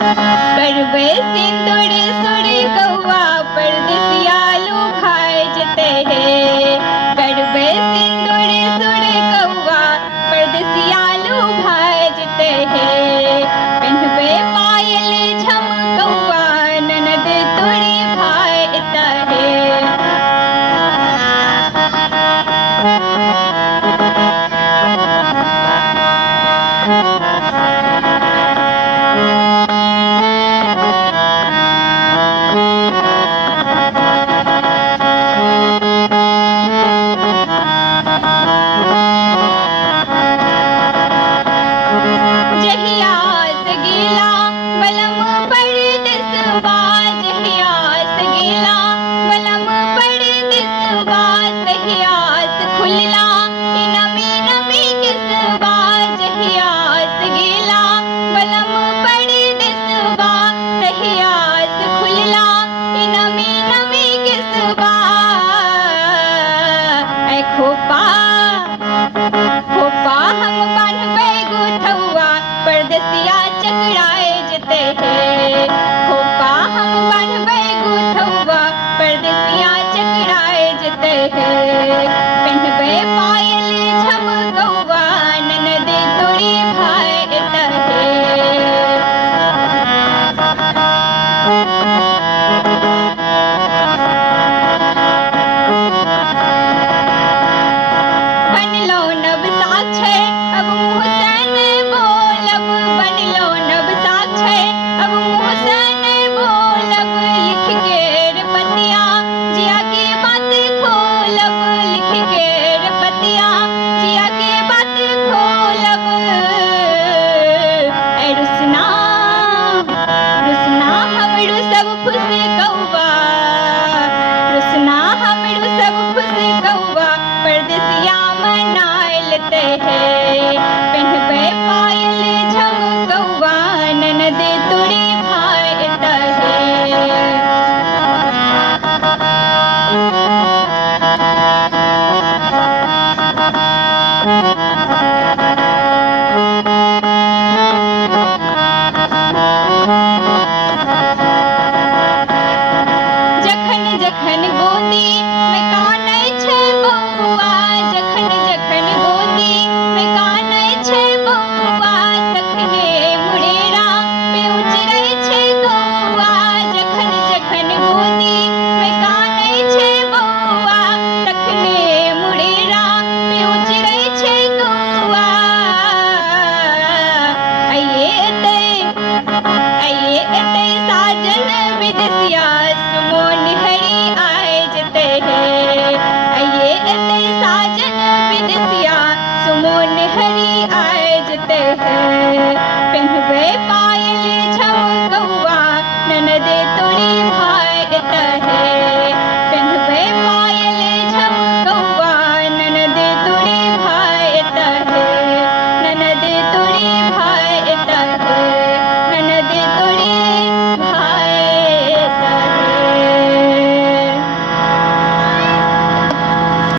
करबे सिंदूर सुर कौआ परदेसिया लुभाए जते है। करबे सिंदूर सुर कौआ परदेसिया लुभाए जते है। पहनबे पायल झमकौआ ननद तोरी भाई एता है। जहिया से गीला बलम परदेसवा, जहिया से गीला बलम परदेसवा, तहिया से खुलला ई नमी नमी किसवा। जहिया से गीला बलम परदेसवा, तहिया से खुलला ई नमी नमी किसवा। ऐ खोपा खोपा हम बान्हबे गुथौआ परदेसिया चकराए जते है। खोपा हम बान्हबे गुथौआ परदेसिया चकराए जते है। पहनबे पायल झमकौआ ननद तोरी भाई एता है। बनलो नब साक्षे अब मुँह से न बोलब, बनलो नब साक्षे अब मुँह से न बोलब। लिख के रे पतिया जिया की बात खोलब, लिख के रे पतिया जिया की बात खोलब। ऐ रुसना रुसना हमरू सब खुश कौआ, रुसना हमरू सब खुश कौआ परदेसिया मनाए लेते है। पहनबे पायल झमकौआ ननद तोरी भाई एता है। जखन जखन गोदी में कानै छै बौआ, जखन जखन गोदी में कानै छै बौआ, तखने मुड़ेरा पे उजरै छै कौआ। जखन जखन गोदी में कानै छै बौआ, तखने मुड़ेरा पे उजरै छै कौआ। आइए एतै साजन विदेसिया सुमोन हरी आए जते है। आइए एतै साजन विदेसिया सुमोन हरी आए जते है। पहनबे